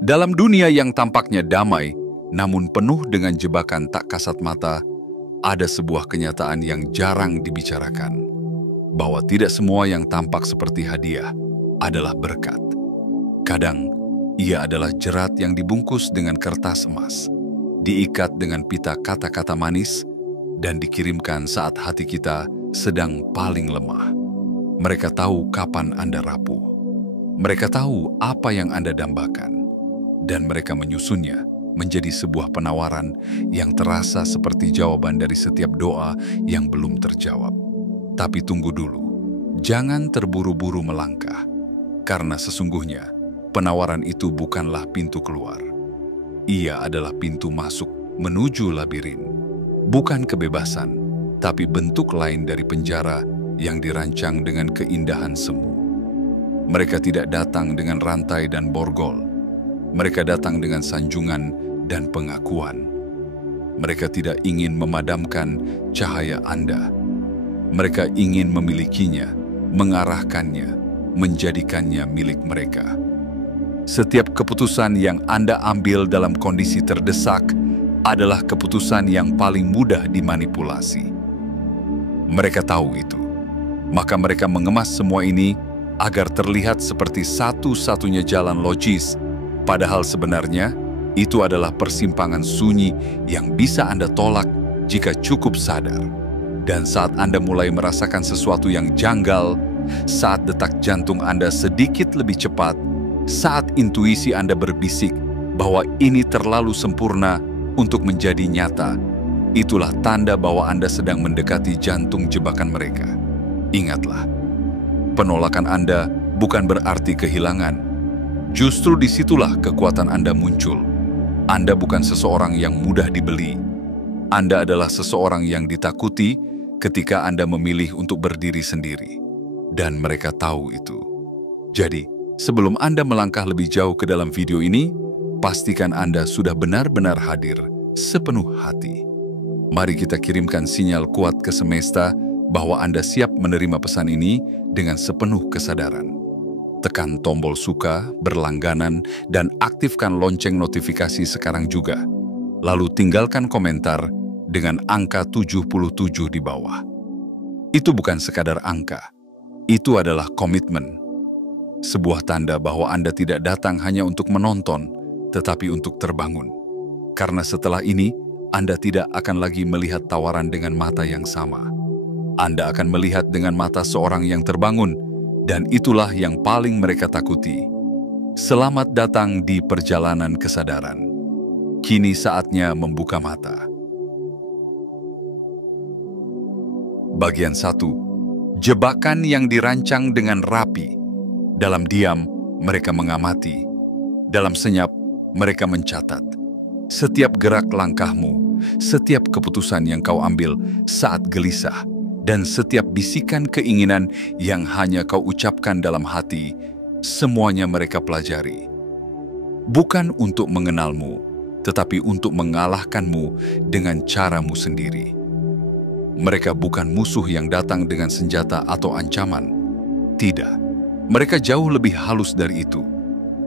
Dalam dunia yang tampaknya damai, namun penuh dengan jebakan tak kasat mata, ada sebuah kenyataan yang jarang dibicarakan, bahwa tidak semua yang tampak seperti hadiah adalah berkat. Kadang, ia adalah jerat yang dibungkus dengan kertas emas, diikat dengan pita kata-kata manis, dan dikirimkan saat hati kita sedang paling lemah. Mereka tahu kapan Anda rapuh. Mereka tahu apa yang Anda dambakan. Dan mereka menyusunnya menjadi sebuah penawaran yang terasa seperti jawaban dari setiap doa yang belum terjawab. Tapi tunggu dulu, jangan terburu-buru melangkah, karena sesungguhnya penawaran itu bukanlah pintu keluar. Ia adalah pintu masuk menuju labirin. Bukan kebebasan, tapi bentuk lain dari penjara yang dirancang dengan keindahan semu. Mereka tidak datang dengan rantai dan borgol. Mereka datang dengan sanjungan dan pengakuan. Mereka tidak ingin memadamkan cahaya Anda. Mereka ingin memilikinya, mengarahkannya, menjadikannya milik mereka. Setiap keputusan yang Anda ambil dalam kondisi terdesak adalah keputusan yang paling mudah dimanipulasi. Mereka tahu itu. Maka mereka mengemas semua ini agar terlihat seperti satu-satunya jalan logis. Padahal sebenarnya, itu adalah persimpangan sunyi yang bisa Anda tolak jika cukup sadar. Dan saat Anda mulai merasakan sesuatu yang janggal, saat detak jantung Anda sedikit lebih cepat, saat intuisi Anda berbisik bahwa ini terlalu sempurna untuk menjadi nyata, itulah tanda bahwa Anda sedang mendekati jantung jebakan mereka. Ingatlah, penolakan Anda bukan berarti kehilangan. Justru disitulah kekuatan Anda muncul. Anda bukan seseorang yang mudah dibeli. Anda adalah seseorang yang ditakuti ketika Anda memilih untuk berdiri sendiri. Dan mereka tahu itu. Jadi, sebelum Anda melangkah lebih jauh ke dalam video ini, pastikan Anda sudah benar-benar hadir sepenuh hati. Mari kita kirimkan sinyal kuat ke semesta bahwa Anda siap menerima pesan ini dengan sepenuh kesadaran. Tekan tombol suka, berlangganan, dan aktifkan lonceng notifikasi sekarang juga. Lalu tinggalkan komentar dengan angka 77 di bawah. Itu bukan sekadar angka. Itu adalah komitmen. Sebuah tanda bahwa Anda tidak datang hanya untuk menonton, tetapi untuk terbangun. Karena setelah ini, Anda tidak akan lagi melihat tawaran dengan mata yang sama. Anda akan melihat dengan mata seorang yang terbangun, dan itulah yang paling mereka takuti. Selamat datang di perjalanan kesadaran. Kini saatnya membuka mata. Bagian 1. Jebakan yang dirancang dengan rapi. Dalam diam, mereka mengamati. Dalam senyap, mereka mencatat. Setiap gerak langkahmu, setiap keputusan yang kau ambil saat gelisah, dan setiap bisikan keinginan yang hanya kau ucapkan dalam hati, semuanya mereka pelajari. Bukan untuk mengenalmu, tetapi untuk mengalahkanmu dengan caramu sendiri. Mereka bukan musuh yang datang dengan senjata atau ancaman. Tidak, mereka jauh lebih halus dari itu.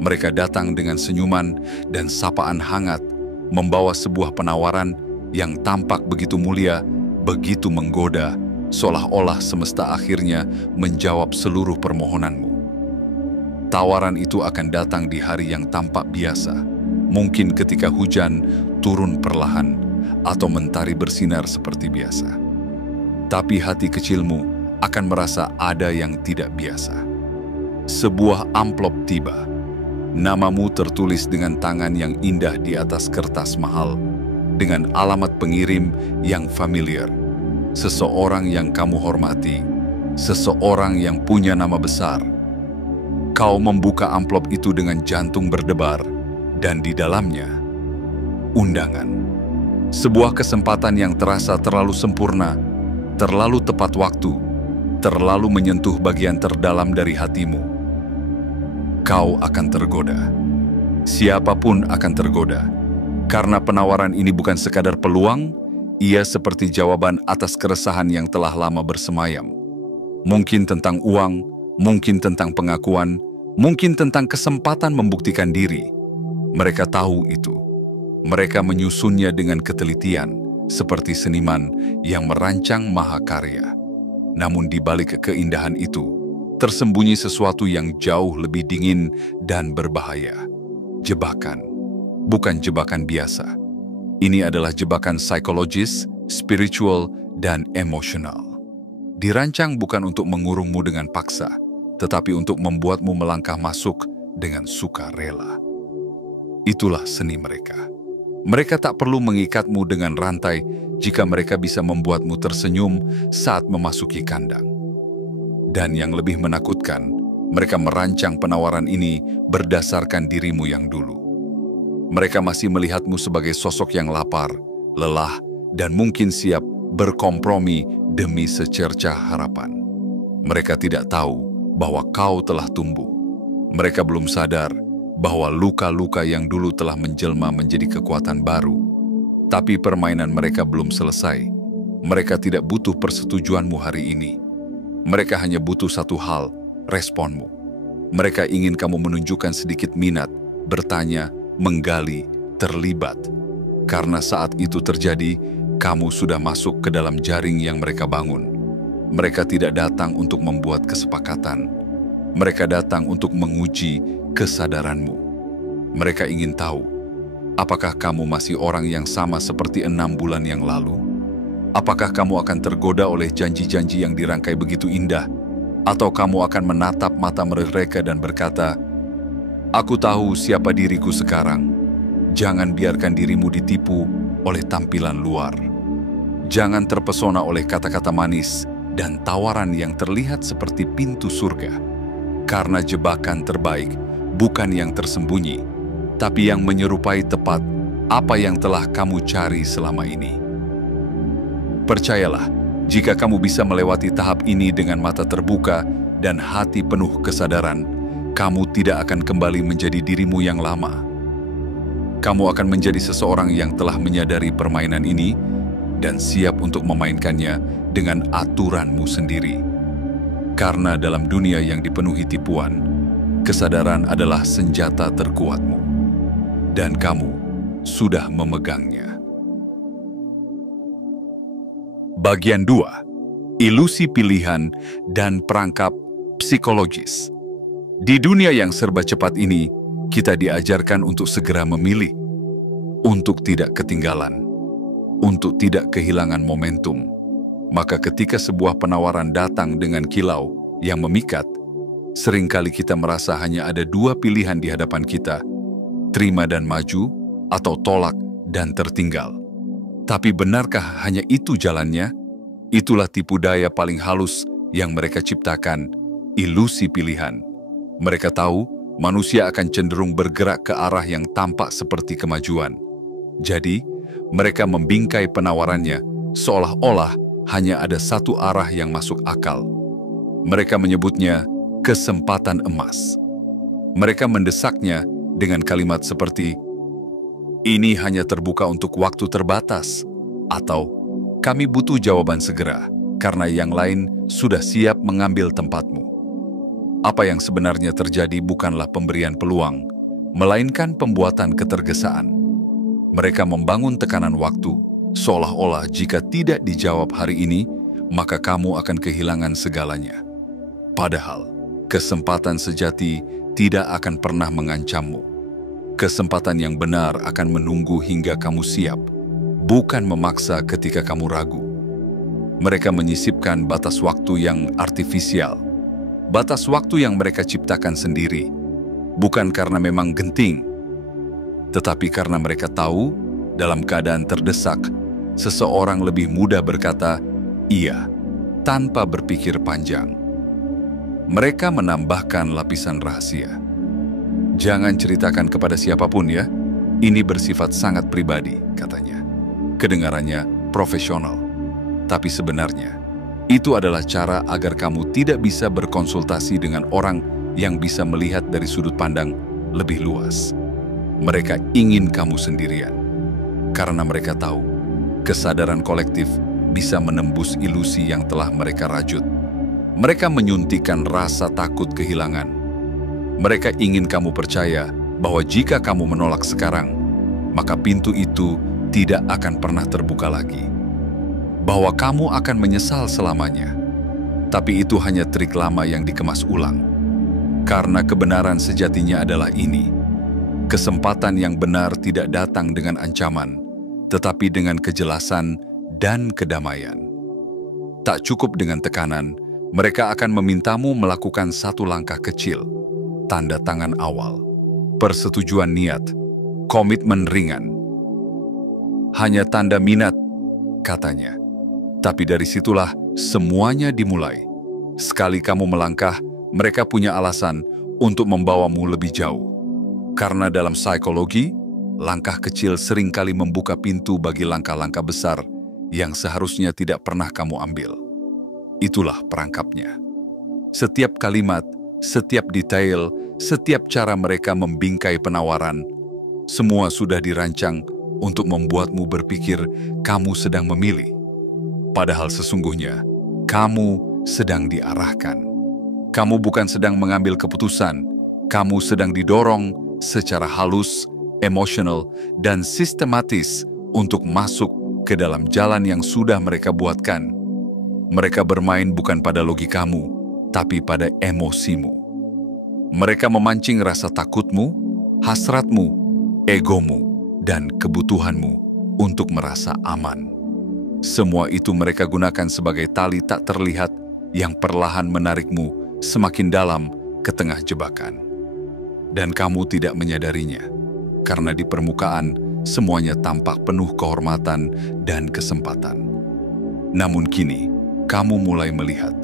Mereka datang dengan senyuman dan sapaan hangat, membawa sebuah penawaran yang tampak begitu mulia, begitu menggoda, seolah-olah semesta akhirnya menjawab seluruh permohonanmu. Tawaran itu akan datang di hari yang tampak biasa, mungkin ketika hujan turun perlahan atau mentari bersinar seperti biasa. Tapi hati kecilmu akan merasa ada yang tidak biasa. Sebuah amplop tiba. Namamu tertulis dengan tangan yang indah di atas kertas mahal, dengan alamat pengirim yang familiar. Seseorang yang kamu hormati, seseorang yang punya nama besar. Kau membuka amplop itu dengan jantung berdebar, dan di dalamnya, undangan. Sebuah kesempatan yang terasa terlalu sempurna, terlalu tepat waktu, terlalu menyentuh bagian terdalam dari hatimu. Kau akan tergoda. Siapapun akan tergoda. Karena penawaran ini bukan sekadar peluang, ia seperti jawaban atas keresahan yang telah lama bersemayam. Mungkin tentang uang, mungkin tentang pengakuan, mungkin tentang kesempatan membuktikan diri. Mereka tahu itu. Mereka menyusunnya dengan ketelitian, seperti seniman yang merancang mahakarya. Namun di balik keindahan itu, tersembunyi sesuatu yang jauh lebih dingin dan berbahaya. Jebakan. Bukan jebakan biasa. Ini adalah jebakan psikologis, spiritual, dan emosional. Dirancang bukan untuk mengurungmu dengan paksa, tetapi untuk membuatmu melangkah masuk dengan sukarela. Itulah seni mereka. Mereka tak perlu mengikatmu dengan rantai jika mereka bisa membuatmu tersenyum saat memasuki kandang. Dan yang lebih menakutkan, mereka merancang penawaran ini berdasarkan dirimu yang dulu. Mereka masih melihatmu sebagai sosok yang lapar, lelah, dan mungkin siap berkompromi demi secercah harapan. Mereka tidak tahu bahwa kau telah tumbuh. Mereka belum sadar bahwa luka-luka yang dulu telah menjelma menjadi kekuatan baru. Tapi permainan mereka belum selesai. Mereka tidak butuh persetujuanmu hari ini. Mereka hanya butuh satu hal, responmu. Mereka ingin kamu menunjukkan sedikit minat, bertanya, menggali, terlibat. Karena saat itu terjadi, kamu sudah masuk ke dalam jaring yang mereka bangun. Mereka tidak datang untuk membuat kesepakatan. Mereka datang untuk menguji kesadaranmu. Mereka ingin tahu, apakah kamu masih orang yang sama seperti 6 bulan yang lalu? Apakah kamu akan tergoda oleh janji-janji yang dirangkai begitu indah? Atau kamu akan menatap mata mereka dan berkata, "Aku tahu siapa diriku sekarang." Jangan biarkan dirimu ditipu oleh tampilan luar. Jangan terpesona oleh kata-kata manis dan tawaran yang terlihat seperti pintu surga. Karena jebakan terbaik bukan yang tersembunyi, tapi yang menyerupai tepat apa yang telah kamu cari selama ini. Percayalah, jika kamu bisa melewati tahap ini dengan mata terbuka dan hati penuh kesadaran, kamu tidak akan kembali menjadi dirimu yang lama. Kamu akan menjadi seseorang yang telah menyadari permainan ini dan siap untuk memainkannya dengan aturanmu sendiri. Karena dalam dunia yang dipenuhi tipuan, kesadaran adalah senjata terkuatmu. Dan kamu sudah memegangnya. Bagian 2. Ilusi pilihan dan perangkap psikologis. Di dunia yang serba cepat ini, kita diajarkan untuk segera memilih, untuk tidak ketinggalan, untuk tidak kehilangan momentum. Maka ketika sebuah penawaran datang dengan kilau yang memikat, seringkali kita merasa hanya ada 2 pilihan di hadapan kita, terima dan maju, atau tolak dan tertinggal. Tapi benarkah hanya itu jalannya? Itulah tipu daya paling halus yang mereka ciptakan, ilusi pilihan. Mereka tahu manusia akan cenderung bergerak ke arah yang tampak seperti kemajuan. Jadi, mereka membingkai penawarannya seolah-olah hanya ada satu arah yang masuk akal. Mereka menyebutnya kesempatan emas. Mereka mendesaknya dengan kalimat seperti, "Ini hanya terbuka untuk waktu terbatas," atau "Kami butuh jawaban segera, karena yang lain sudah siap mengambil tempatmu." Apa yang sebenarnya terjadi bukanlah pemberian peluang, melainkan pembuatan ketergesaan. Mereka membangun tekanan waktu, seolah-olah jika tidak dijawab hari ini, maka kamu akan kehilangan segalanya. Padahal, kesempatan sejati tidak akan pernah mengancammu. Kesempatan yang benar akan menunggu hingga kamu siap, bukan memaksa ketika kamu ragu. Mereka menyisipkan batas waktu yang artifisial, batas waktu yang mereka ciptakan sendiri, bukan karena memang genting, tetapi karena mereka tahu dalam keadaan terdesak, seseorang lebih mudah berkata "iya" tanpa berpikir panjang. Mereka menambahkan lapisan rahasia. "Jangan ceritakan kepada siapapun ya, ini bersifat sangat pribadi," katanya. Kedengarannya profesional, tapi sebenarnya itu adalah cara agar kamu tidak bisa berkonsultasi dengan orang yang bisa melihat dari sudut pandang lebih luas. Mereka ingin kamu sendirian, karena mereka tahu kesadaran kolektif bisa menembus ilusi yang telah mereka rajut. Mereka menyuntikkan rasa takut kehilangan. Mereka ingin kamu percaya bahwa jika kamu menolak sekarang, maka pintu itu tidak akan pernah terbuka lagi. Bahwa kamu akan menyesal selamanya. Tapi itu hanya trik lama yang dikemas ulang. Karena kebenaran sejatinya adalah ini. Kesempatan yang benar tidak datang dengan ancaman, tetapi dengan kejelasan dan kedamaian. Tak cukup dengan tekanan, mereka akan memintamu melakukan satu langkah kecil, tanda tangan awal, persetujuan niat, komitmen ringan. Hanya tanda minat, katanya. Tapi dari situlah semuanya dimulai. Sekali kamu melangkah, mereka punya alasan untuk membawamu lebih jauh. Karena dalam psikologi, langkah kecil seringkali membuka pintu bagi langkah-langkah besar yang seharusnya tidak pernah kamu ambil. Itulah perangkapnya. Setiap kalimat, setiap detail, setiap cara mereka membingkai penawaran, semua sudah dirancang untuk membuatmu berpikir kamu sedang memilih. Padahal sesungguhnya, kamu sedang diarahkan. Kamu bukan sedang mengambil keputusan, kamu sedang didorong secara halus, emosional, dan sistematis untuk masuk ke dalam jalan yang sudah mereka buatkan. Mereka bermain bukan pada logikamu, tapi pada emosimu. Mereka memancing rasa takutmu, hasratmu, egomu, dan kebutuhanmu untuk merasa aman. Semua itu mereka gunakan sebagai tali tak terlihat yang perlahan menarikmu semakin dalam ke tengah jebakan. Dan kamu tidak menyadarinya, karena di permukaan semuanya tampak penuh kehormatan dan kesempatan. Namun kini, kamu mulai melihat.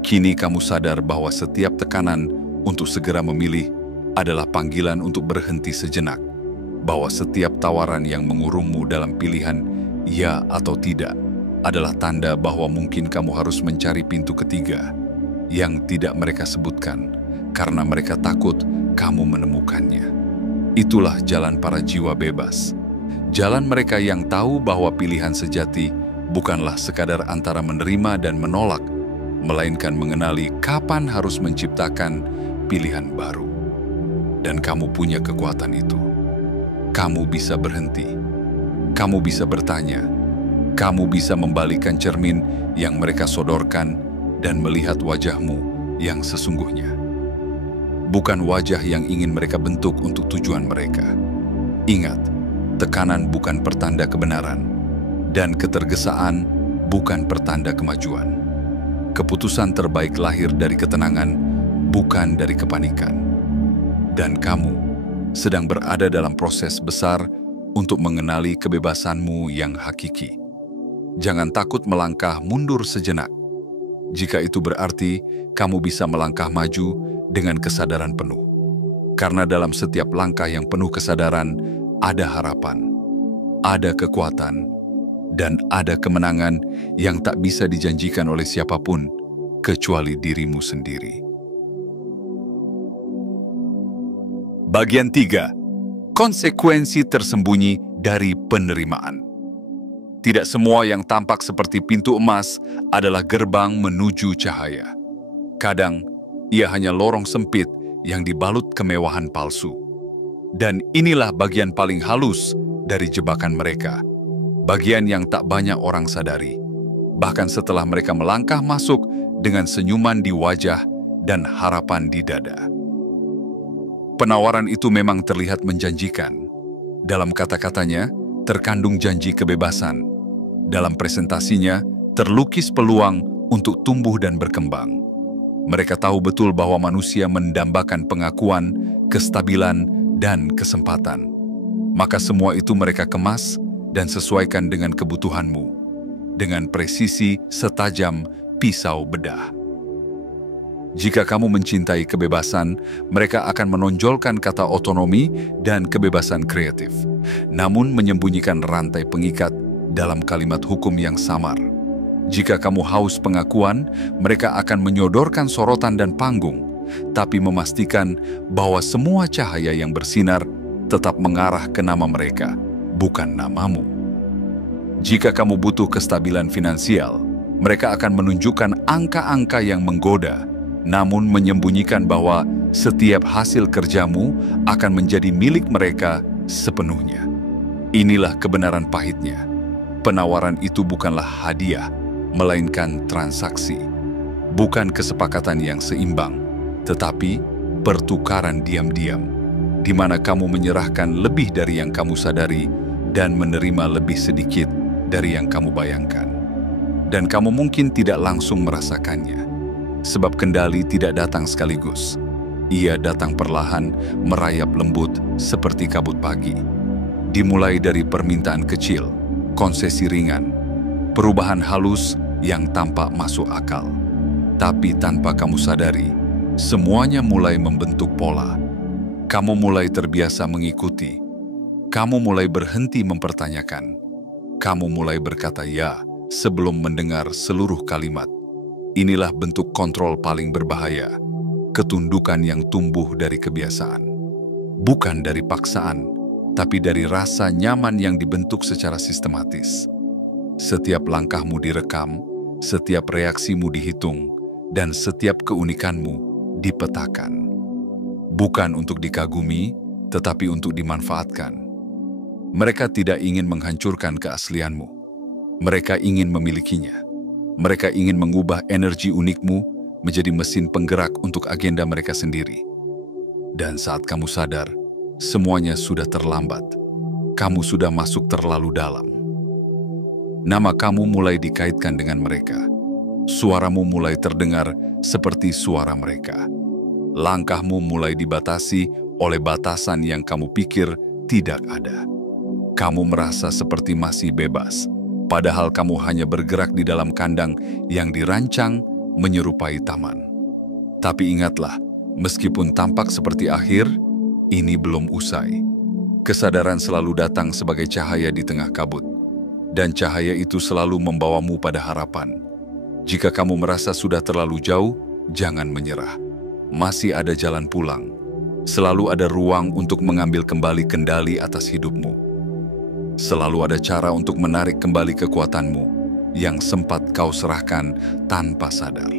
Kini kamu sadar bahwa setiap tekanan untuk segera memilih adalah panggilan untuk berhenti sejenak. Bahwa setiap tawaran yang mengurungmu dalam pilihan ya atau tidak adalah tanda bahwa mungkin kamu harus mencari pintu ketiga yang tidak mereka sebutkan karena mereka takut kamu menemukannya. Itulah jalan para jiwa bebas. Jalan mereka yang tahu bahwa pilihan sejati bukanlah sekadar antara menerima dan menolak, melainkan mengenali kapan harus menciptakan pilihan baru. Dan kamu punya kekuatan itu. Kamu bisa berhenti. Kamu bisa bertanya. Kamu bisa membalikkan cermin yang mereka sodorkan dan melihat wajahmu yang sesungguhnya. Bukan wajah yang ingin mereka bentuk untuk tujuan mereka. Ingat, tekanan bukan pertanda kebenaran, dan ketergesaan bukan pertanda kemajuan. Keputusan terbaik lahir dari ketenangan, bukan dari kepanikan. Dan kamu sedang berada dalam proses besar untuk mengenali kebebasanmu yang hakiki. Jangan takut melangkah mundur sejenak. Jika itu berarti kamu bisa melangkah maju dengan kesadaran penuh. Karena dalam setiap langkah yang penuh kesadaran, ada harapan, ada kekuatan, dan ada kemenangan yang tak bisa dijanjikan oleh siapapun kecuali dirimu sendiri. Bagian 3. Konsekuensi tersembunyi dari penerimaan. Tidak semua yang tampak seperti pintu emas adalah gerbang menuju cahaya. Kadang, ia hanya lorong sempit yang dibalut kemewahan palsu. Dan inilah bagian paling halus dari jebakan mereka. Bagian yang tak banyak orang sadari. Bahkan setelah mereka melangkah masuk dengan senyuman di wajah dan harapan di dada. Penawaran itu memang terlihat menjanjikan. Dalam kata-katanya, terkandung janji kebebasan. Dalam presentasinya, terlukis peluang untuk tumbuh dan berkembang. Mereka tahu betul bahwa manusia mendambakan pengakuan, kestabilan, dan kesempatan. Maka semua itu mereka kemas dan sesuaikan dengan kebutuhanmu, dengan presisi setajam pisau bedah. Jika kamu mencintai kebebasan, mereka akan menonjolkan kata otonomi dan kebebasan kreatif, namun menyembunyikan rantai pengikat dalam kalimat hukum yang samar. Jika kamu haus pengakuan, mereka akan menyodorkan sorotan dan panggung, tapi memastikan bahwa semua cahaya yang bersinar tetap mengarah ke nama mereka, bukan namamu. Jika kamu butuh kestabilan finansial, mereka akan menunjukkan angka-angka yang menggoda, namun menyembunyikan bahwa Setiap hasil kerjamu akan menjadi milik mereka sepenuhnya. Inilah kebenaran pahitnya. Penawaran itu bukanlah hadiah, melainkan transaksi. Bukan kesepakatan yang seimbang, tetapi pertukaran diam-diam, di mana kamu menyerahkan lebih dari yang kamu sadari dan menerima lebih sedikit dari yang kamu bayangkan. Dan kamu mungkin tidak langsung merasakannya, sebab kendali tidak datang sekaligus. Ia datang perlahan, merayap lembut seperti kabut pagi. Dimulai dari permintaan kecil, konsesi ringan, perubahan halus yang tampak masuk akal. Tapi tanpa kamu sadari, semuanya mulai membentuk pola. Kamu mulai terbiasa mengikuti. Kamu mulai berhenti mempertanyakan. Kamu mulai berkata ya sebelum mendengar seluruh kalimat. Inilah bentuk kontrol paling berbahaya. Ketundukan yang tumbuh dari kebiasaan. Bukan dari paksaan, tapi dari rasa nyaman yang dibentuk secara sistematis. Setiap langkahmu direkam, setiap reaksimu dihitung, dan setiap keunikanmu dipetakan. Bukan untuk dikagumi, tetapi untuk dimanfaatkan. Mereka tidak ingin menghancurkan keaslianmu. Mereka ingin memilikinya. Mereka ingin mengubah energi unikmu menjadi mesin penggerak untuk agenda mereka sendiri. Dan saat kamu sadar, semuanya sudah terlambat. Kamu sudah masuk terlalu dalam. Nama kamu mulai dikaitkan dengan mereka. Suaramu mulai terdengar seperti suara mereka. Langkahmu mulai dibatasi oleh batasan yang kamu pikir tidak ada. Kamu merasa seperti masih bebas, padahal kamu hanya bergerak di dalam kandang yang dirancang menyerupai taman. Tapi ingatlah, meskipun tampak seperti akhir, ini belum usai. Kesadaran selalu datang sebagai cahaya di tengah kabut, dan cahaya itu selalu membawamu pada harapan. Jika kamu merasa sudah terlalu jauh, jangan menyerah. Masih ada jalan pulang. Selalu ada ruang untuk mengambil kembali kendali atas hidupmu. Selalu ada cara untuk menarik kembali kekuatanmu yang sempat kau serahkan tanpa sadar.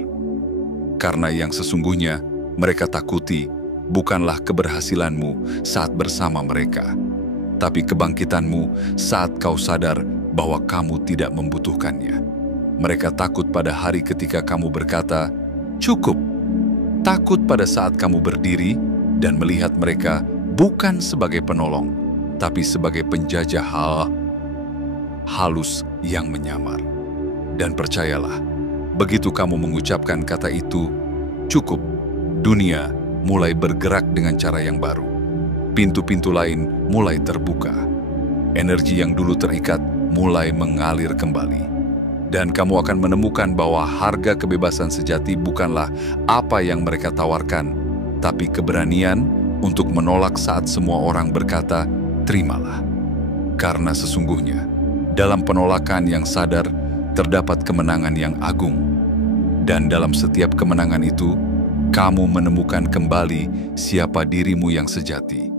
Karena yang sesungguhnya mereka takuti bukanlah keberhasilanmu saat bersama mereka, tapi kebangkitanmu saat kau sadar bahwa kamu tidak membutuhkannya. Mereka takut pada hari ketika kamu berkata, "Cukup." Takut pada saat kamu berdiri dan melihat mereka bukan sebagai penolong, tapi sebagai penjajah halus yang menyamar. Dan percayalah, begitu kamu mengucapkan kata itu, "Cukup," dunia mulai bergerak dengan cara yang baru. Pintu-pintu lain mulai terbuka. Energi yang dulu terikat mulai mengalir kembali. Dan kamu akan menemukan bahwa harga kebebasan sejati bukanlah apa yang mereka tawarkan, tapi keberanian untuk menolak saat semua orang berkata, "Terimalah." Karena sesungguhnya, dalam penolakan yang sadar, terdapat kemenangan yang agung. Dan dalam setiap kemenangan itu, kamu menemukan kembali siapa dirimu yang sejati.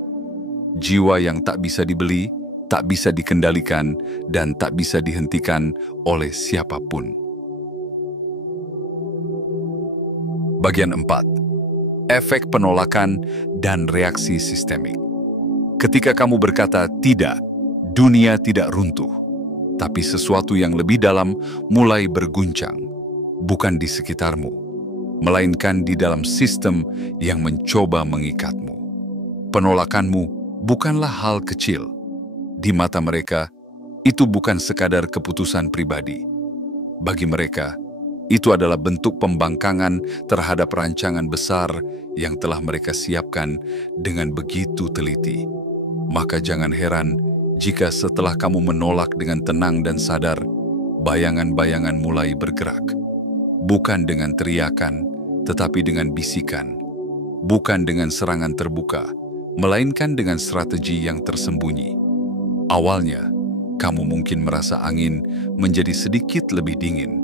Jiwa yang tak bisa dibeli, tak bisa dikendalikan, dan tak bisa dihentikan oleh siapapun. Bagian 4. Efek penolakan dan reaksi sistemik. Ketika kamu berkata tidak, dunia tidak runtuh. Tapi sesuatu yang lebih dalam mulai berguncang, bukan di sekitarmu, melainkan di dalam sistem yang mencoba mengikatmu. Penolakanmu bukanlah hal kecil. Di mata mereka, itu bukan sekadar keputusan pribadi. Bagi mereka, itu adalah bentuk pembangkangan terhadap rancangan besar yang telah mereka siapkan dengan begitu teliti. Maka jangan heran jika setelah kamu menolak dengan tenang dan sadar, bayangan-bayangan mulai bergerak. Bukan dengan teriakan, tetapi dengan bisikan. Bukan dengan serangan terbuka, melainkan dengan strategi yang tersembunyi. Awalnya, kamu mungkin merasa angin menjadi sedikit lebih dingin.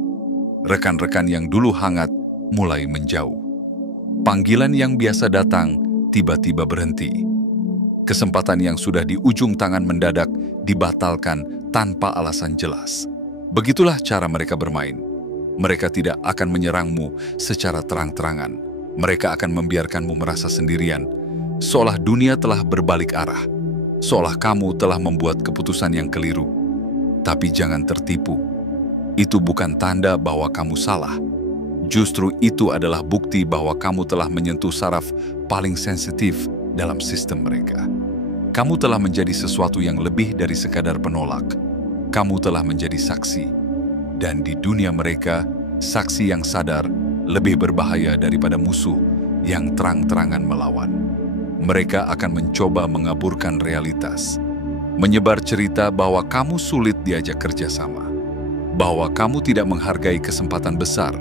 Rekan-rekan yang dulu hangat mulai menjauh. Panggilan yang biasa datang tiba-tiba berhenti. Kesempatan yang sudah di ujung tangan mendadak dibatalkan tanpa alasan jelas. Begitulah cara mereka bermain. Mereka tidak akan menyerangmu secara terang-terangan. Mereka akan membiarkanmu merasa sendirian, seolah dunia telah berbalik arah, seolah kamu telah membuat keputusan yang keliru. Tapi jangan tertipu, itu bukan tanda bahwa kamu salah. Justru itu adalah bukti bahwa kamu telah menyentuh saraf paling sensitif dalam sistem mereka. Kamu telah menjadi sesuatu yang lebih dari sekadar penolak. Kamu telah menjadi saksi. Dan di dunia mereka, saksi yang sadar lebih berbahaya daripada musuh yang terang-terangan melawan. Mereka akan mencoba mengaburkan realitas, menyebar cerita bahwa kamu sulit diajak kerjasama, bahwa kamu tidak menghargai kesempatan besar,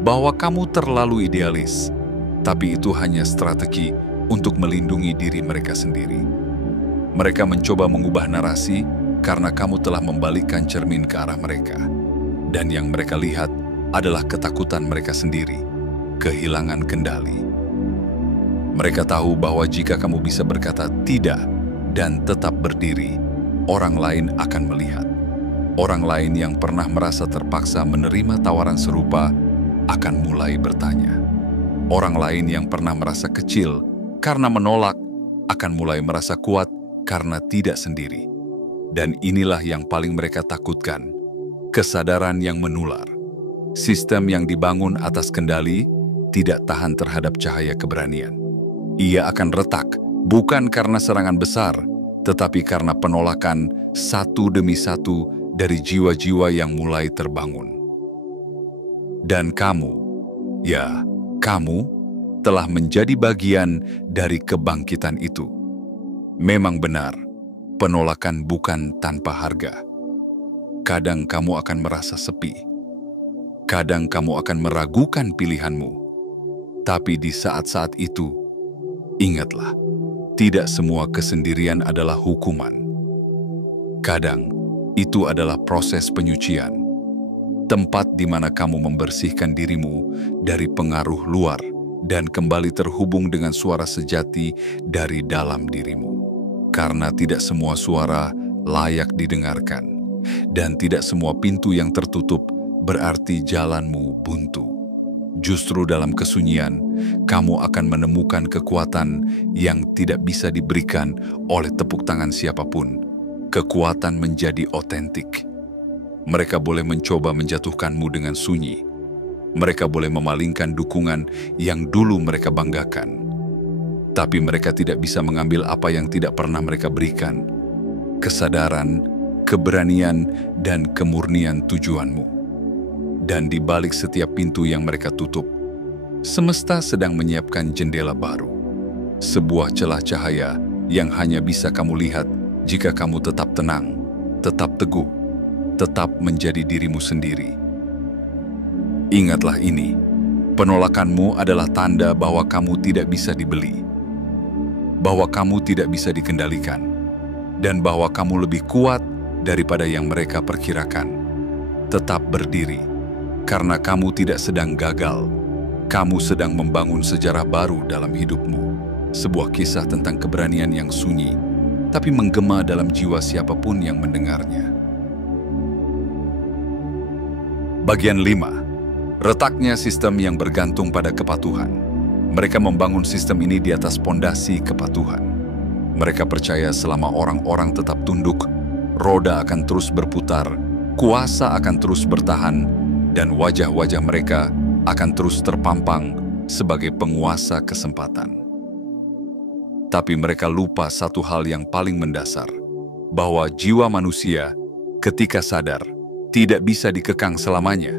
bahwa kamu terlalu idealis. Tapi itu hanya strategi untuk melindungi diri mereka sendiri. Mereka mencoba mengubah narasi karena kamu telah membalikkan cermin ke arah mereka. Dan yang mereka lihat adalah ketakutan mereka sendiri, kehilangan kendali. Mereka tahu bahwa jika kamu bisa berkata tidak dan tetap berdiri, orang lain akan melihat. Orang lain yang pernah merasa terpaksa menerima tawaran serupa akan mulai bertanya. Orang lain yang pernah merasa kecil karena menolak akan mulai merasa kuat karena tidak sendiri. Dan inilah yang paling mereka takutkan, kesadaran yang menular. Sistem yang dibangun atas kendali tidak tahan terhadap cahaya keberanian. Ia akan retak, bukan karena serangan besar, tetapi karena penolakan satu demi satu dari jiwa-jiwa yang mulai terbangun. Dan kamu, ya, kamu telah menjadi bagian dari kebangkitan itu. Memang benar, penolakan bukan tanpa harga. Kadang kamu akan merasa sepi. Kadang kamu akan meragukan pilihanmu. Tapi di saat-saat itu, ingatlah, tidak semua kesendirian adalah hukuman. Kadang, itu adalah proses penyucian. Tempat di mana kamu membersihkan dirimu dari pengaruh luar dan kembali terhubung dengan suara sejati dari dalam dirimu. Karena tidak semua suara layak didengarkan, dan tidak semua pintu yang tertutup berarti jalanmu buntu. Justru dalam kesunyian, kamu akan menemukan kekuatan yang tidak bisa diberikan oleh tepuk tangan siapapun. Kekuatan menjadi otentik. Mereka boleh mencoba menjatuhkanmu dengan sunyi. Mereka boleh memalingkan dukungan yang dulu mereka banggakan. Tapi mereka tidak bisa mengambil apa yang tidak pernah mereka berikan. Kesadaran, keberanian, dan kemurnian tujuanmu. Dan di balik setiap pintu yang mereka tutup, semesta sedang menyiapkan jendela baru. Sebuah celah cahaya yang hanya bisa kamu lihat jika kamu tetap tenang, tetap teguh, tetap menjadi dirimu sendiri. Ingatlah ini, penolakanmu adalah tanda bahwa kamu tidak bisa dibeli, bahwa kamu tidak bisa dikendalikan, dan bahwa kamu lebih kuat daripada yang mereka perkirakan. Tetap berdiri, karena kamu tidak sedang gagal. Kamu sedang membangun sejarah baru dalam hidupmu. Sebuah kisah tentang keberanian yang sunyi, tapi menggema dalam jiwa siapapun yang mendengarnya. Bagian 5. Retaknya sistem yang bergantung pada kepatuhan. Mereka membangun sistem ini di atas pondasi kepatuhan. Mereka percaya selama orang-orang tetap tunduk, roda akan terus berputar, kuasa akan terus bertahan, dan wajah-wajah mereka akan terus terpampang sebagai penguasa kesempatan. Tapi mereka lupa satu hal yang paling mendasar, bahwa jiwa manusia, ketika sadar, tidak bisa dikekang selamanya.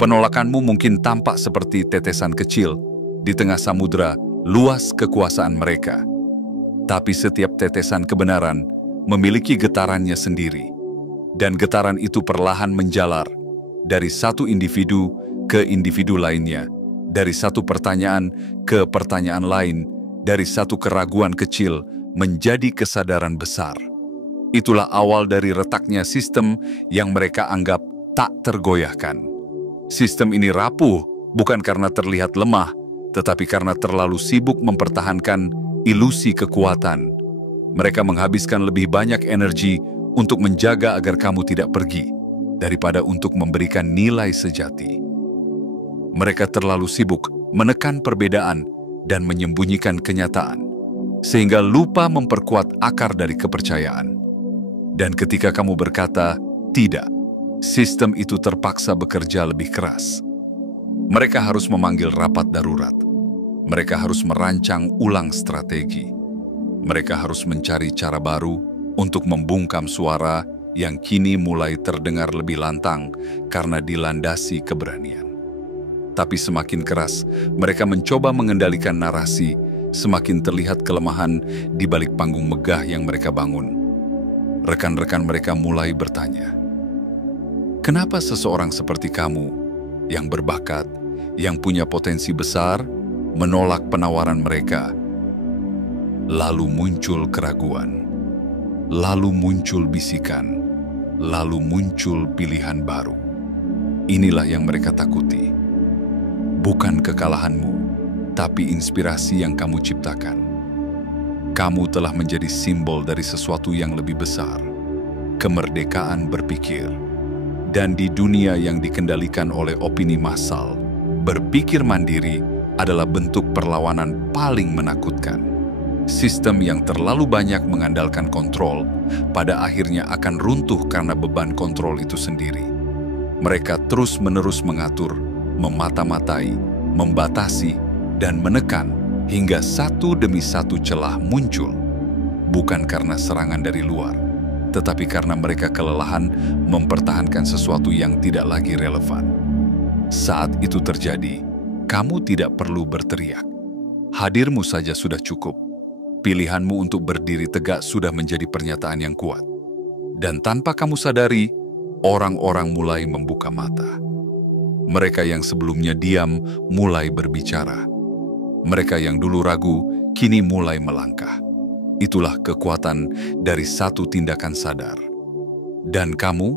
Penolakanmu mungkin tampak seperti tetesan kecil di tengah samudera luas kekuasaan mereka. Tapi setiap tetesan kebenaran memiliki getarannya sendiri. Dan getaran itu perlahan menjalar dari satu individu ke individu lainnya, dari satu pertanyaan ke pertanyaan lain, dari satu keraguan kecil menjadi kesadaran besar. Itulah awal dari retaknya sistem yang mereka anggap tak tergoyahkan. Sistem ini rapuh bukan karena terlihat lemah, tetapi karena terlalu sibuk mempertahankan ilusi kekuatan. Mereka menghabiskan lebih banyak energi untuk menjaga agar kamu tidak pergi, daripada untuk memberikan nilai sejati. Mereka terlalu sibuk menekan perbedaan, dan menyembunyikan kenyataan, sehingga lupa memperkuat akar dari kepercayaan. Dan ketika kamu berkata, "Tidak," sistem itu terpaksa bekerja lebih keras. Mereka harus memanggil rapat darurat. Mereka harus merancang ulang strategi. Mereka harus mencari cara baru untuk membungkam suara yang kini mulai terdengar lebih lantang karena dilandasi keberanian. Tapi semakin keras mereka mencoba mengendalikan narasi, semakin terlihat kelemahan di balik panggung megah yang mereka bangun. Rekan-rekan mereka mulai bertanya, "Kenapa seseorang seperti kamu, yang berbakat, yang punya potensi besar, menolak penawaran mereka?" Lalu muncul keraguan, lalu muncul bisikan, lalu muncul pilihan baru. Inilah yang mereka takuti. Bukan kekalahanmu, tapi inspirasi yang kamu ciptakan. Kamu telah menjadi simbol dari sesuatu yang lebih besar, kemerdekaan berpikir. Dan di dunia yang dikendalikan oleh opini massal, berpikir mandiri adalah bentuk perlawanan paling menakutkan. Sistem yang terlalu banyak mengandalkan kontrol, pada akhirnya akan runtuh karena beban kontrol itu sendiri. Mereka terus-menerus mengatur, memata-matai, membatasi, dan menekan hingga satu demi satu celah muncul. Bukan karena serangan dari luar, tetapi karena mereka kelelahan mempertahankan sesuatu yang tidak lagi relevan. Saat itu terjadi, kamu tidak perlu berteriak. Hadirmu saja sudah cukup. Pilihanmu untuk berdiri tegak sudah menjadi pernyataan yang kuat. Dan tanpa kamu sadari, orang-orang mulai membuka mata. Mereka yang sebelumnya diam mulai berbicara. Mereka yang dulu ragu, kini mulai melangkah. Itulah kekuatan dari satu tindakan sadar. Dan kamu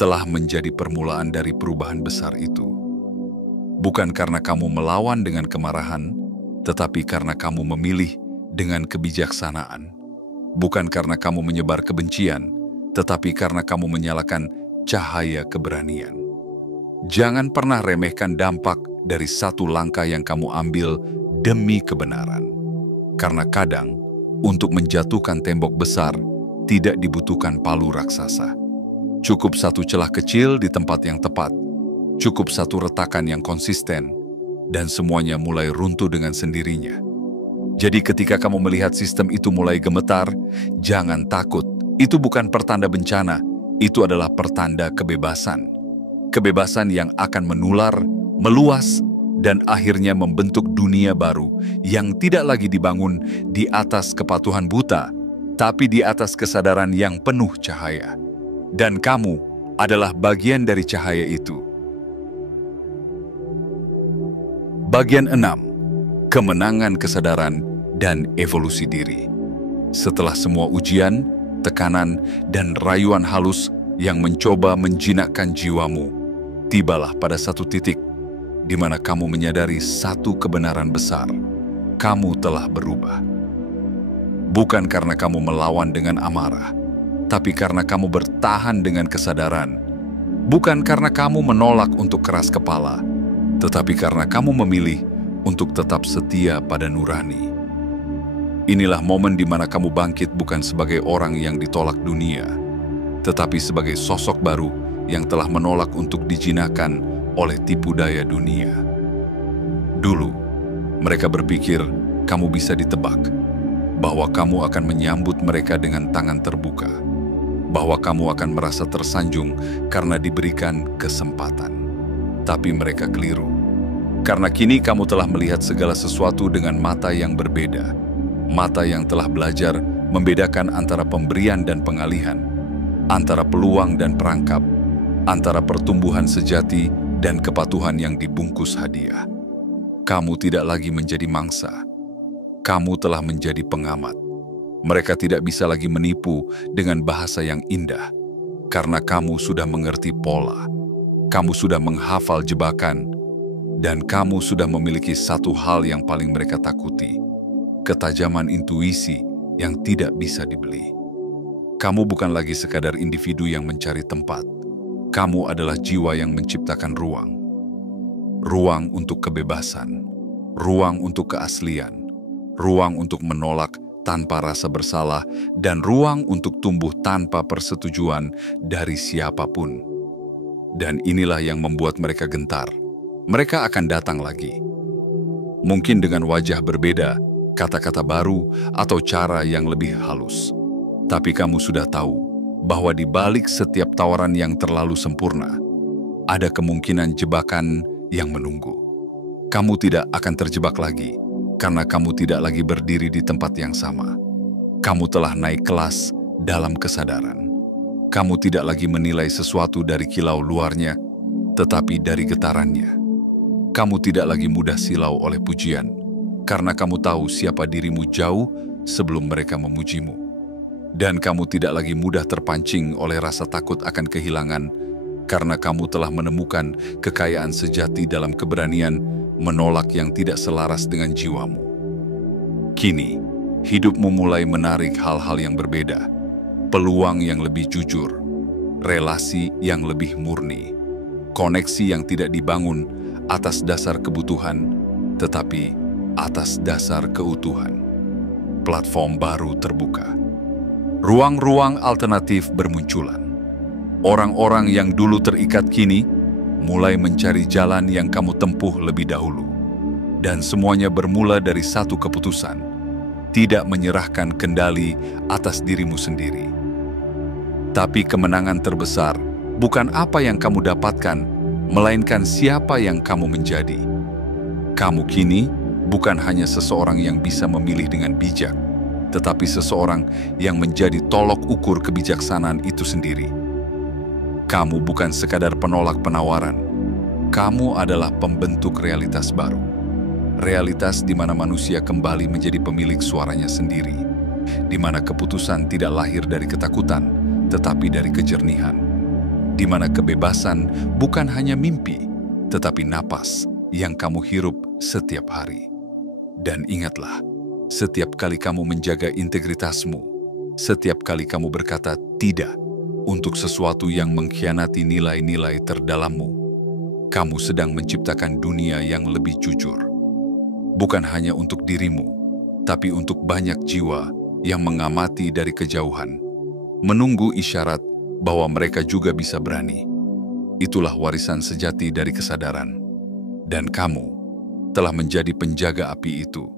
telah menjadi permulaan dari perubahan besar itu. Bukan karena kamu melawan dengan kemarahan, tetapi karena kamu memilih dengan kebijaksanaan. Bukan karena kamu menyebar kebencian, tetapi karena kamu menyalakan cahaya keberanian. Jangan pernah remehkan dampak dari satu langkah yang kamu ambil demi kebenaran. Karena kadang, untuk menjatuhkan tembok besar, tidak dibutuhkan palu raksasa. Cukup satu celah kecil di tempat yang tepat, cukup satu retakan yang konsisten, dan semuanya mulai runtuh dengan sendirinya. Jadi ketika kamu melihat sistem itu mulai gemetar, jangan takut. Itu bukan pertanda bencana, itu adalah pertanda kebebasan. Kebebasan yang akan menular, meluas, dan akhirnya membentuk dunia baru yang tidak lagi dibangun di atas kepatuhan buta, tapi di atas kesadaran yang penuh cahaya. Dan kamu adalah bagian dari cahaya itu. Bagian 6. Kemenangan kesadaran dan evolusi diri. Setelah semua ujian, tekanan, dan rayuan halus yang mencoba menjinakkan jiwamu, tibalah pada satu titik di mana kamu menyadari satu kebenaran besar. Kamu telah berubah. Bukan karena kamu melawan dengan amarah, tapi karena kamu bertahan dengan kesadaran. Bukan karena kamu menolak untuk keras kepala, tetapi karena kamu memilih untuk tetap setia pada nurani. Inilah momen di mana kamu bangkit bukan sebagai orang yang ditolak dunia, tetapi sebagai sosok baru yang telah menolak untuk dijinakkan oleh tipu daya dunia. Dulu, mereka berpikir kamu bisa ditebak, bahwa kamu akan menyambut mereka dengan tangan terbuka, bahwa kamu akan merasa tersanjung karena diberikan kesempatan. Tapi mereka keliru, karena kini kamu telah melihat segala sesuatu dengan mata yang berbeda, mata yang telah belajar membedakan antara pemberian dan pengalihan, antara peluang dan perangkap, antara pertumbuhan sejati dan kepatuhan yang dibungkus hadiah. Kamu tidak lagi menjadi mangsa. Kamu telah menjadi pengamat. Mereka tidak bisa lagi menipu dengan bahasa yang indah, karena kamu sudah mengerti pola. Kamu sudah menghafal jebakan, dan kamu sudah memiliki satu hal yang paling mereka takuti: ketajaman intuisi yang tidak bisa dibeli. Kamu bukan lagi sekadar individu yang mencari tempat. Kamu adalah jiwa yang menciptakan ruang. Ruang untuk kebebasan, ruang untuk keaslian, ruang untuk menolak tanpa rasa bersalah, dan ruang untuk tumbuh tanpa persetujuan dari siapapun. Dan inilah yang membuat mereka gentar. Mereka akan datang lagi. Mungkin dengan wajah berbeda, kata-kata baru, atau cara yang lebih halus. Tapi kamu sudah tahu bahwa di balik setiap tawaran yang terlalu sempurna, ada kemungkinan jebakan yang menunggu. Kamu tidak akan terjebak lagi, karena kamu tidak lagi berdiri di tempat yang sama. Kamu telah naik kelas dalam kesadaran. Kamu tidak lagi menilai sesuatu dari kilau luarnya, tetapi dari getarannya. Kamu tidak lagi mudah silau oleh pujian, karena kamu tahu siapa dirimu jauh sebelum mereka memujimu. Dan kamu tidak lagi mudah terpancing oleh rasa takut akan kehilangan, karena kamu telah menemukan kekayaan sejati dalam keberanian menolak yang tidak selaras dengan jiwamu. Kini, hidupmu mulai menarik hal-hal yang berbeda, peluang yang lebih jujur, relasi yang lebih murni, koneksi yang tidak dibangun atas dasar kebutuhan, tetapi atas dasar keutuhan. Platform baru terbuka. Ruang-ruang alternatif bermunculan. Orang-orang yang dulu terikat kini mulai mencari jalan yang kamu tempuh lebih dahulu. Dan semuanya bermula dari satu keputusan, tidak menyerahkan kendali atas dirimu sendiri. Tapi kemenangan terbesar bukan apa yang kamu dapatkan, melainkan siapa yang kamu menjadi. Kamu kini bukan hanya seseorang yang bisa memilih dengan bijak, tetapi seseorang yang menjadi tolok ukur kebijaksanaan itu sendiri. Kamu bukan sekadar penolak penawaran. Kamu adalah pembentuk realitas baru. Realitas di mana manusia kembali menjadi pemilik suaranya sendiri, di mana keputusan tidak lahir dari ketakutan, tetapi dari kejernihan, di mana kebebasan bukan hanya mimpi, tetapi napas yang kamu hirup setiap hari. Dan ingatlah, setiap kali kamu menjaga integritasmu, setiap kali kamu berkata tidak untuk sesuatu yang mengkhianati nilai-nilai terdalammu, kamu sedang menciptakan dunia yang lebih jujur. Bukan hanya untuk dirimu, tapi untuk banyak jiwa yang mengamati dari kejauhan, menunggu isyarat bahwa mereka juga bisa berani. Itulah warisan sejati dari kesadaran. Dan kamu telah menjadi penjaga api itu.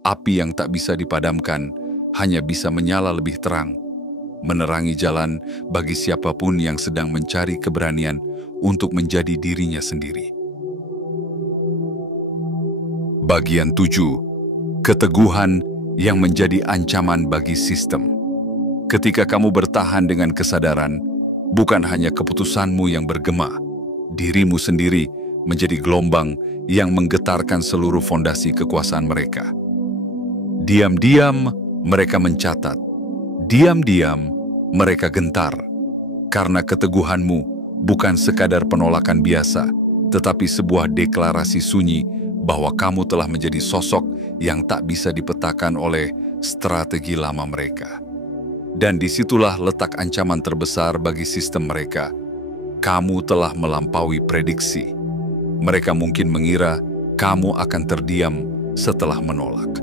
Api yang tak bisa dipadamkan, hanya bisa menyala lebih terang, menerangi jalan bagi siapapun yang sedang mencari keberanian untuk menjadi dirinya sendiri. Bagian 7. Keteguhan yang menjadi ancaman bagi sistem. Ketika kamu bertahan dengan kesadaran, bukan hanya keputusanmu yang bergema, dirimu sendiri menjadi gelombang yang menggetarkan seluruh fondasi kekuasaan mereka. Diam-diam mereka mencatat, diam-diam mereka gentar, karena keteguhanmu bukan sekadar penolakan biasa, tetapi sebuah deklarasi sunyi bahwa kamu telah menjadi sosok yang tak bisa dipetakan oleh strategi lama mereka. Dan disitulah letak ancaman terbesar bagi sistem mereka. Kamu telah melampaui prediksi. Mereka mungkin mengira kamu akan terdiam setelah menolak,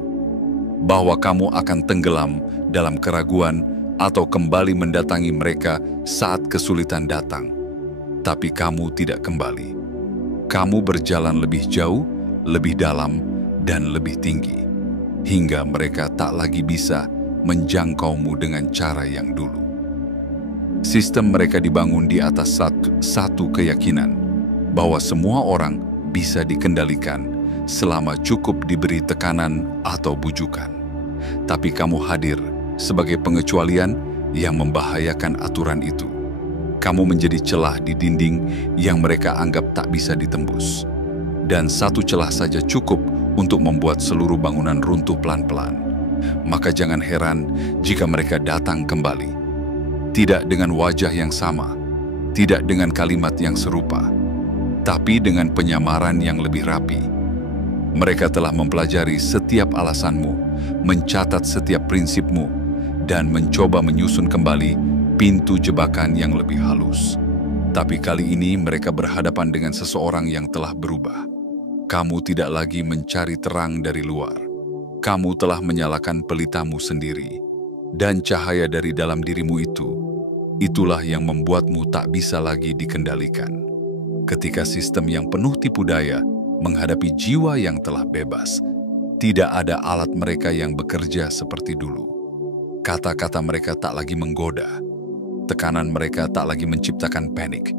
bahwa kamu akan tenggelam dalam keraguan atau kembali mendatangi mereka saat kesulitan datang. Tapi kamu tidak kembali. Kamu berjalan lebih jauh, lebih dalam, dan lebih tinggi, hingga mereka tak lagi bisa menjangkaumu dengan cara yang dulu. Sistem mereka dibangun di atas satu keyakinan, bahwa semua orang bisa dikendalikan selama cukup diberi tekanan atau bujukan. Tapi kamu hadir sebagai pengecualian yang membahayakan aturan itu. Kamu menjadi celah di dinding yang mereka anggap tak bisa ditembus. Dan satu celah saja cukup untuk membuat seluruh bangunan runtuh pelan-pelan. Maka jangan heran jika mereka datang kembali. Tidak dengan wajah yang sama, tidak dengan kalimat yang serupa, tapi dengan penyamaran yang lebih rapi. Mereka telah mempelajari setiap alasanmu, mencatat setiap prinsipmu, dan mencoba menyusun kembali pintu jebakan yang lebih halus. Tapi kali ini mereka berhadapan dengan seseorang yang telah berubah. Kamu tidak lagi mencari terang dari luar. Kamu telah menyalakan pelitamu sendiri, dan cahaya dari dalam dirimu itulah yang membuatmu tak bisa lagi dikendalikan. Ketika sistem yang penuh tipu daya menghadapi jiwa yang telah bebas, tidak ada alat mereka yang bekerja seperti dulu. Kata-kata mereka tak lagi menggoda, tekanan mereka tak lagi menciptakan panik,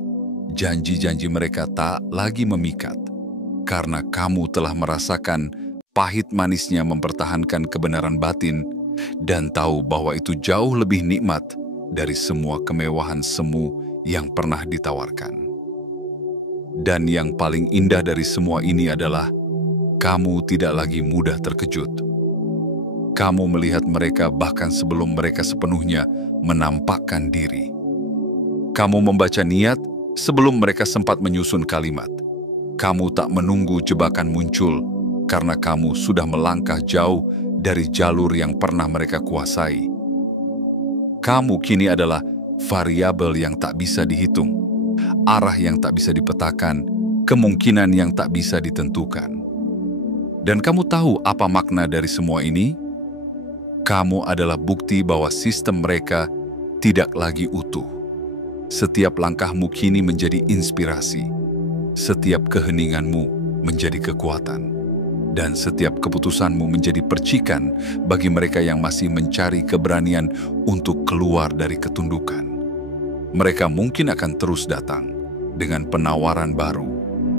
janji-janji mereka tak lagi memikat. Karena kamu telah merasakan pahit manisnya mempertahankan kebenaran batin dan tahu bahwa itu jauh lebih nikmat dari semua kemewahan semu yang pernah ditawarkan. Dan yang paling indah dari semua ini adalah kamu tidak lagi mudah terkejut. Kamu melihat mereka bahkan sebelum mereka sepenuhnya menampakkan diri. Kamu membaca niat sebelum mereka sempat menyusun kalimat. Kamu tak menunggu jebakan muncul karena kamu sudah melangkah jauh dari jalur yang pernah mereka kuasai. Kamu kini adalah variabel yang tak bisa dihitung, arah yang tak bisa dipetakan, kemungkinan yang tak bisa ditentukan. Dan kamu tahu apa makna dari semua ini? Kamu adalah bukti bahwa sistem mereka tidak lagi utuh. Setiap langkahmu kini menjadi inspirasi. Setiap keheninganmu menjadi kekuatan, dan setiap keputusanmu menjadi percikan bagi mereka yang masih mencari keberanian untuk keluar dari ketundukan. Mereka mungkin akan terus datang dengan penawaran baru,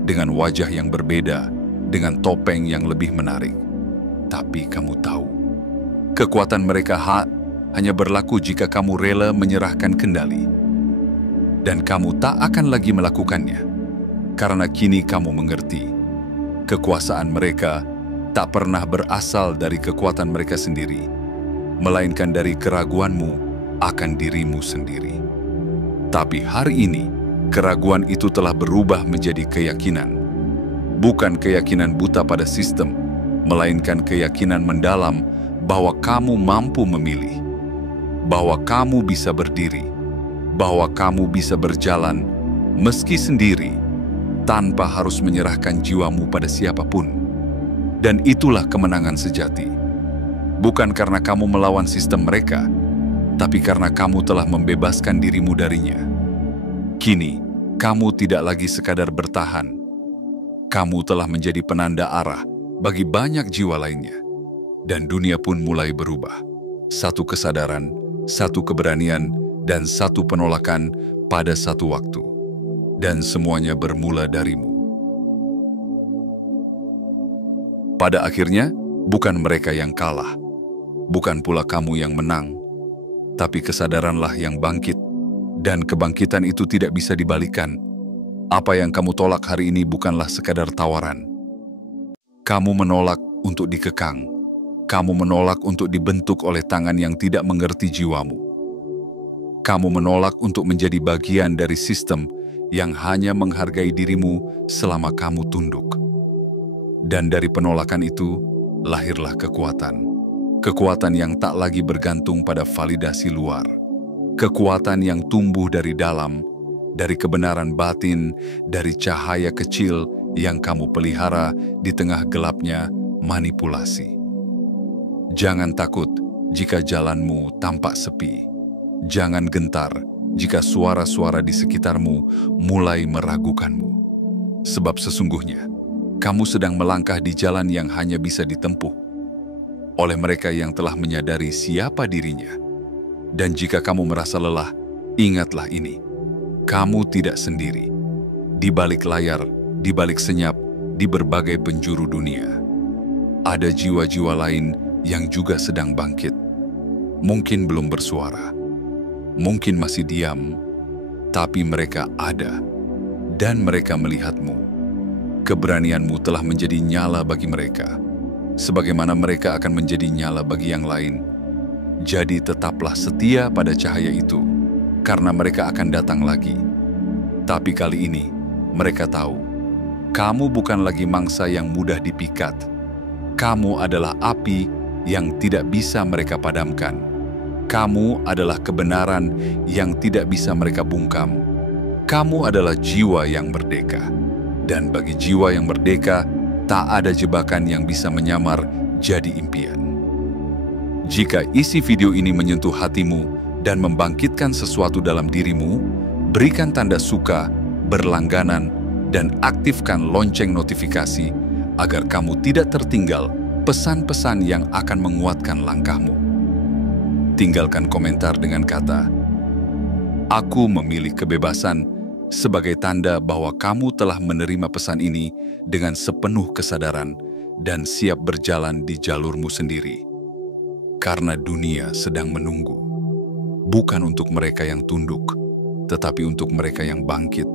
dengan wajah yang berbeda, dengan topeng yang lebih menarik. Tapi kamu tahu, kekuatan mereka hanya berlaku jika kamu rela menyerahkan kendali. Dan kamu tak akan lagi melakukannya. Karena kini kamu mengerti, kekuasaan mereka tak pernah berasal dari kekuatan mereka sendiri, melainkan dari keraguanmu akan dirimu sendiri. Tapi hari ini, keraguan itu telah berubah menjadi keyakinan. Bukan keyakinan buta pada sistem, melainkan keyakinan mendalam bahwa kamu mampu memilih, bahwa kamu bisa berdiri, bahwa kamu bisa berjalan meski sendiri, tanpa harus menyerahkan jiwamu pada siapapun. Dan itulah kemenangan sejati. Bukan karena kamu melawan sistem mereka, tapi karena kamu telah membebaskan dirimu darinya. Kini, kamu tidak lagi sekadar bertahan. Kamu telah menjadi penanda arah bagi banyak jiwa lainnya. Dan dunia pun mulai berubah. Satu kesadaran, satu keberanian, dan satu penolakan pada satu waktu. Dan semuanya bermula darimu. Pada akhirnya, bukan mereka yang kalah, bukan pula kamu yang menang, tapi kesadaranlah yang bangkit, dan kebangkitan itu tidak bisa dibalikan. Apa yang kamu tolak hari ini bukanlah sekadar tawaran. Kamu menolak untuk dikekang, kamu menolak untuk dibentuk oleh tangan yang tidak mengerti jiwamu. Kamu menolak untuk menjadi bagian dari sistem yang hanya menghargai dirimu selama kamu tunduk. Dan dari penolakan itu, lahirlah kekuatan. Kekuatan yang tak lagi bergantung pada validasi luar. Kekuatan yang tumbuh dari dalam, dari kebenaran batin, dari cahaya kecil yang kamu pelihara di tengah gelapnya manipulasi. Jangan takut jika jalanmu tampak sepi. Jangan gentar jika suara-suara di sekitarmu mulai meragukanmu. Sebab sesungguhnya, kamu sedang melangkah di jalan yang hanya bisa ditempuh oleh mereka yang telah menyadari siapa dirinya. Dan jika kamu merasa lelah, ingatlah ini. Kamu tidak sendiri. Di balik layar, di balik senyap, di berbagai penjuru dunia, ada jiwa-jiwa lain yang juga sedang bangkit. Mungkin belum bersuara, mungkin masih diam, tapi mereka ada, dan mereka melihatmu. Keberanianmu telah menjadi nyala bagi mereka, sebagaimana mereka akan menjadi nyala bagi yang lain. Jadi tetaplah setia pada cahaya itu, karena mereka akan datang lagi. Tapi kali ini, mereka tahu, kamu bukan lagi mangsa yang mudah dipikat. Kamu adalah api yang tidak bisa mereka padamkan. Kamu adalah kebenaran yang tidak bisa mereka bungkam. Kamu adalah jiwa yang merdeka. Dan bagi jiwa yang merdeka, tak ada jebakan yang bisa menyamar jadi impian. Jika isi video ini menyentuh hatimu dan membangkitkan sesuatu dalam dirimu, berikan tanda suka, berlangganan, dan aktifkan lonceng notifikasi agar kamu tidak tertinggal pesan-pesan yang akan menguatkan langkahmu. Tinggalkan komentar dengan kata, "Aku memilih kebebasan," sebagai tanda bahwa kamu telah menerima pesan ini dengan sepenuh kesadaran dan siap berjalan di jalurmu sendiri. Karena dunia sedang menunggu, bukan untuk mereka yang tunduk, tetapi untuk mereka yang bangkit